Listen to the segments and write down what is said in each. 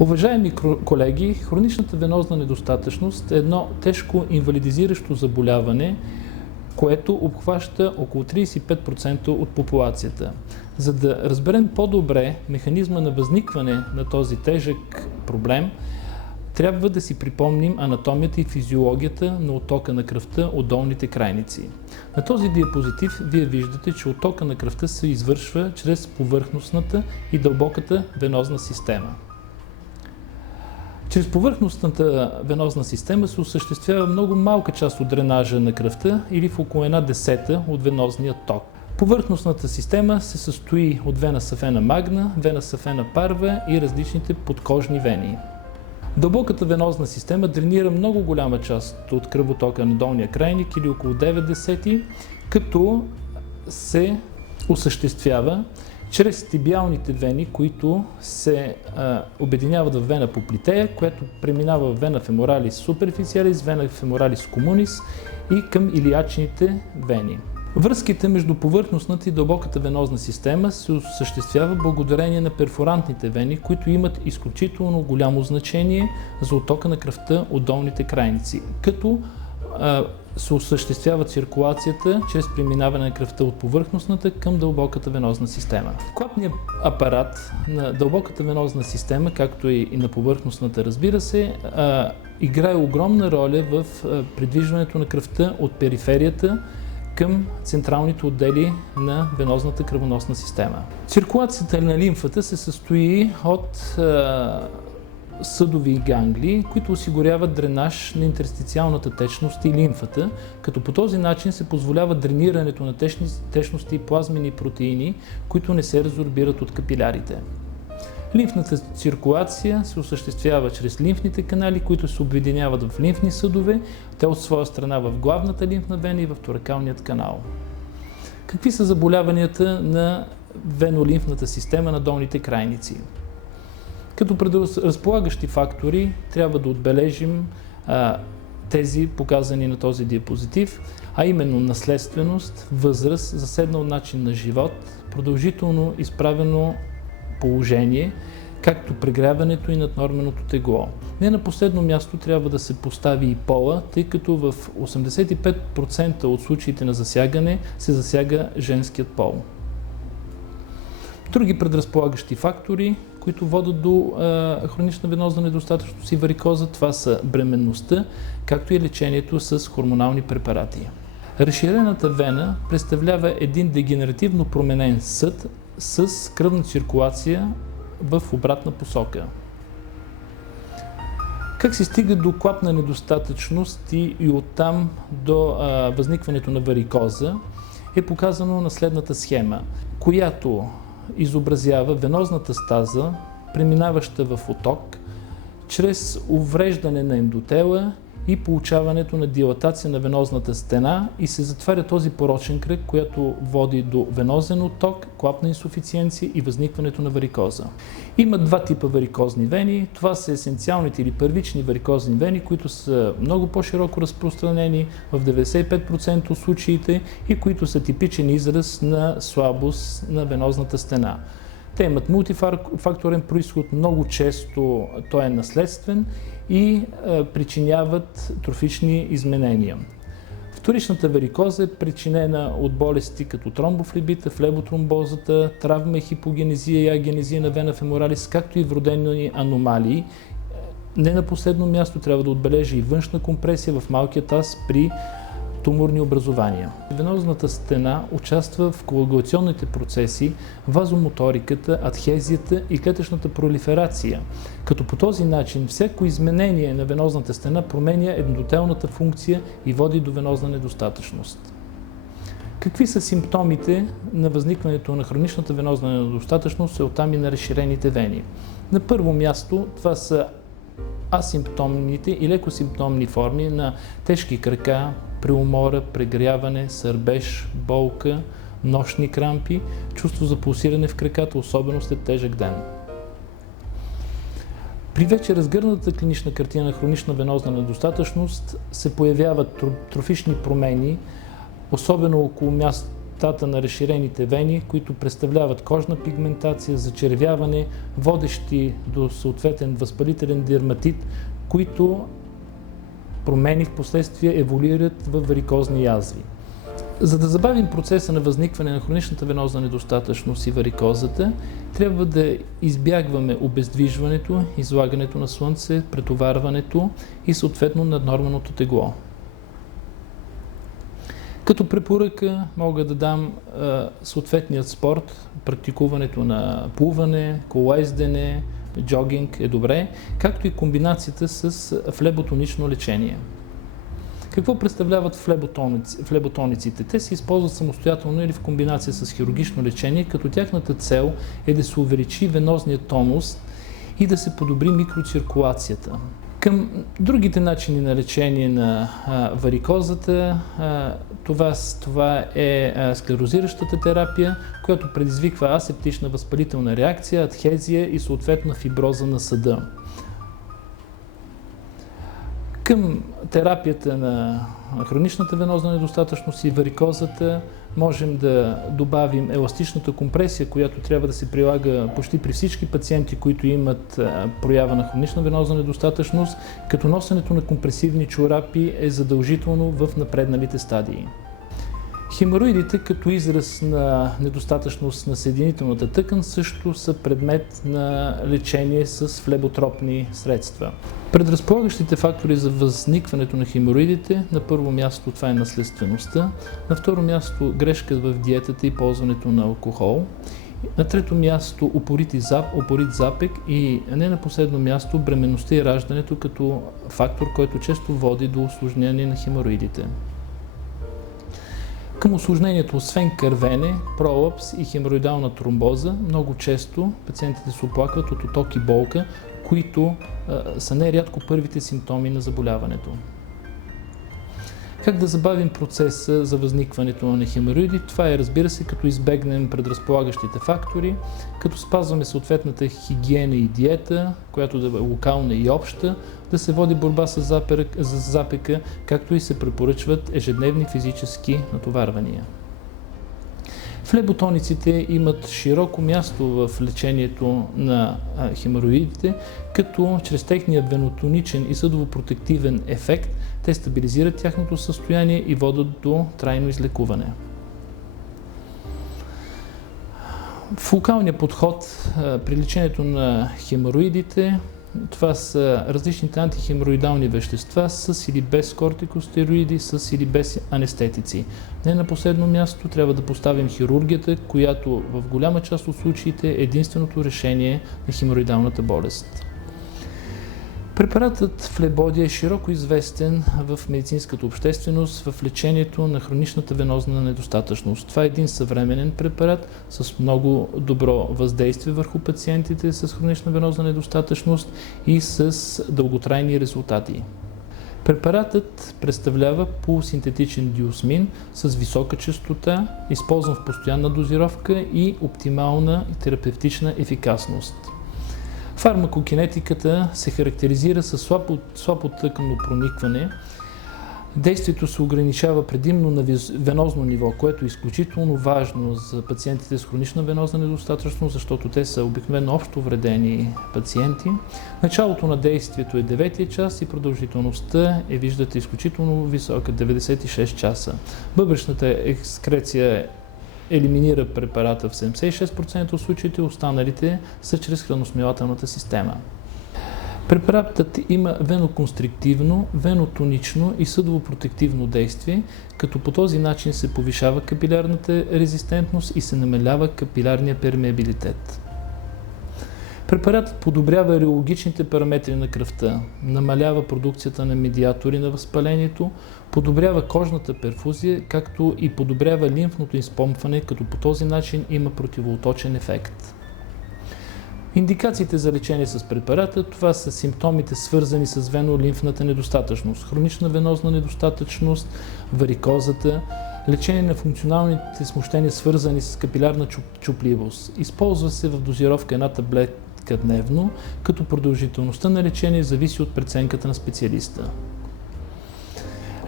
Уважаеми колеги, хроничната венозна недостатъчност е едно тежко инвалидизиращо заболяване, което обхваща около 35% от популацията. За да разберем по-добре механизма на възникване на този тежък проблем, трябва да си припомним анатомията и физиологията на оттока на кръвта от долните крайници. На този диапозитив вие виждате, че оттока на кръвта се извършва чрез повърхностната и дълбоката венозна система. Чрез повърхностната венозна система се осъществява много малка част от дренажа на кръвта или в около 1/10 от венозния ток. Повърхностната система се състои от вена сафена магна, вена сафена парва и различните подкожни вени. Дълбоката венозна система дренира много голяма част от кръвотока на долния крайник или около 9/10, като се осъществява чрез тибиалните вени, които се обединяват в вена поплитея, която преминава в вена феморалис суперфициалис, вена феморалис комунис и към илиачните вени. Връзките между повърхностната и дълбоката венозна система се осъществява благодарение на перфорантните вени, които имат изключително голямо значение за оттока на кръвта от долните крайници, като се осъществява циркулацията чрез преминаване на кръвта от повърхностната към дълбоката венозна система. Клапният апарат на дълбоката венозна система, както и на повърхностната, разбира се, играе огромна роля в придвижването на кръвта от периферията към централните отдели на венозната кръвоносна система. Циркулацията на лимфата се състои от съдови гангли, които осигуряват дренаж на интерстициалната течност и лимфата, като по този начин се позволява дренирането на течности и плазмени протеини, които не се резорбират от капилярите. Лимфната циркулация се осъществява чрез лимфните канали, които се обединяват в лимфни съдове, те от своя страна в главната лимфна вена и в торакалният канал. Какви са заболяванията на венолимфната система на долните крайници? Като предразполагащи фактори трябва да отбележим тези показани на този диапозитив, а именно наследственост, възраст, заседнал начин на живот, продължително изправено положение, както прегряването и наднорменото тегло. Не на последно място трябва да се постави и пола, тъй като в 85% от случаите на засягане се засяга женският пол. Други предразполагащи фактори, които водят до хронична венозна недостатъчност и варикоза, това са бременността, както и лечението с хормонални препарати. Разширената вена представлява един дегенеративно променен съд с кръвна циркулация в обратна посока. Как се стига до клапна недостатъчност и оттам до възникването на варикоза е показано на следната схема, която изобразява венозната стаза, преминаваща в отток, чрез увреждане на ендотела и получаването на дилатация на венозната стена и се затваря този порочен кръг, който води до венозен отток, клапна инсуфициенция и възникването на варикоза. Има два типа варикозни вени. Това са есенциалните или първични варикозни вени, които са много по-широко разпространени в 95% от случаите и които са типичен израз на слабост на венозната стена. Те имат мултифакторен произход, много често той е наследствен и причиняват трофични изменения. Вторичната варикоза е причинена от болести като тромбофлебита, флеботромбозата, травма, хипогенезия и агенезия на вена феморалис, както и вродени аномалии. Не на последно място трябва да отбележи и външна компресия в малкия таз при туморни образования. Венозната стена участва в коагулационните процеси, вазомоториката, адхезията и клетъчната пролиферация, като по този начин всяко изменение на венозната стена променя ендотелната функция и води до венозна недостатъчност. Какви са симптомите на възникването на хроничната венозна недостатъчност и оттам и на разширените вени? На първо място това са асимптомните и лекосимптомни форми на тежки крака, преумора, прегряване, сърбеж, болка, нощни крампи, чувство за пулсиране в краката, особено след тежък ден. При вече разгърната клинична картина на хронична венозна недостатъчност се появяват трофични промени, особено около резултата на разширените вени, които представляват кожна пигментация, зачервяване, водещи до съответен възпалителен дерматит, които промени в последствие еволюират в варикозни язви. За да забавим процеса на възникване на хроничната венозна недостатъчност и варикозата, трябва да избягваме обездвижването, излагането на слънце, претоварването и съответно наднорменото тегло. Като препоръка мога да дам съответният спорт, практикуването на плуване, колоездене, джогинг е добре, както и комбинацията с флеботонично лечение. Какво представляват флеботониците? Те се използват самостоятелно или в комбинация с хирургично лечение, като тяхната цел е да се увеличи венозния тонус и да се подобри микроциркулацията. Към другите начини на лечение на варикозата, това е склерозиращата терапия, която предизвиква асептична възпалителна реакция, адхезия и съответно фиброза на съда. Към терапията на хроничната венозна недостатъчност и варикозата можем да добавим еластичната компресия, която трябва да се прилага почти при всички пациенти, които имат проява на хронична венозна недостатъчност, като носенето на компресивни чорапи е задължително в напредналите стадии. Хемороидите като израз на недостатъчност на съединителната тъкан също са предмет на лечение с флеботропни средства. Предразполагащите фактори за възникването на хемороидите, на първо място това е наследствеността, на второ място грешка в диетата и ползването на алкохол, на трето място упорит запек и не на последно място бременността и раждането като фактор, който често води до усложнение на хемороидите. Към усложнението, освен кървене, пролапс и хемороидална тромбоза, много често пациентите се оплакват от оток и болка, които са нерядко първите симптоми на заболяването. Как да забавим процеса за възникването на хемороиди? Това е, разбира се, като избегнем предразполагащите фактори, като спазваме съответната хигиена и диета, която да е локална и обща, да се води борба с запека, както и се препоръчват ежедневни физически натоварвания. Флеботониците имат широко място в лечението на хемороидите, като чрез техния венотоничен и съдовопротективен ефект те стабилизират тяхното състояние и водят до трайно излекуване. В локалния подход при лечението на хемороидите това са различните антихемороидални вещества с или без кортикостероиди, с или без анестетици. Не на последно място трябва да поставим хирургията, която в голяма част от случаите е единственото решение на хемороидалната болест. Препаратът флебодия е широко известен в медицинската общественост в лечението на хроничната венозна недостатъчност. Това е един съвременен препарат с много добро въздействие върху пациентите с хронична венозна недостатъчност и с дълготрайни резултати. Препаратът представлява полусинтетичен диосмин с висока честота, използван в постоянна дозировка и оптимална и терапевтична ефикасност. Фармакокинетиката се характеризира с слабо тъканно проникване. Действието се ограничава предимно на венозно ниво, което е изключително важно за пациентите с хронична венозна недостатъчност, защото те са обикновено общо вредени пациенти. Началото на действието е 9-тия час и продължителността виждате, изключително висока, 96 часа. Бъбречната екскреция елиминира препарата в 76% от случаите, останалите са чрез храносмилателната система. Препаратът има веноконстриктивно, венотонично и съдовопротективно действие, като по този начин се повишава капилярната резистентност и се намалява капилярния пермеабилитет. Препаратът подобрява реологичните параметри на кръвта, намалява продукцията на медиатори на възпалението, подобрява кожната перфузия, както и подобрява лимфното изпомпване, като по този начин има противооточен ефект. Индикациите за лечение с препарата, това са симптомите свързани с венолимфната недостатъчност, хронична венозна недостатъчност, варикозата, лечение на функционалните смущения, свързани с капилярна чупливост. Използва се в дозировка една таблетка дневно, като продължителността на лечение зависи от преценката на специалиста.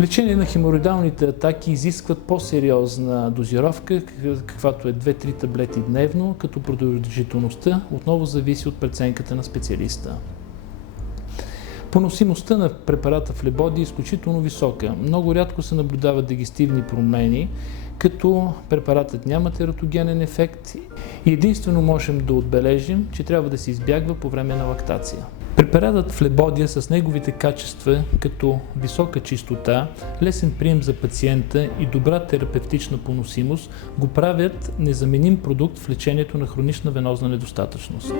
Лечение на хемороидалните атаки изискват по-сериозна дозировка, каквато е 2-3 таблети дневно, като продължителността отново зависи от преценката на специалиста. Поносимостта на препарата Флебоди е изключително висока. Много рядко се наблюдават дигестивни промени, като препаратът няма тератогенен ефект и единствено можем да отбележим, че трябва да се избягва по време на лактация. Препаратът Флебодия с неговите качества, като висока чистота, лесен прием за пациента и добра терапевтична поносимост, го правят незаменим продукт в лечението на хронична венозна недостатъчност.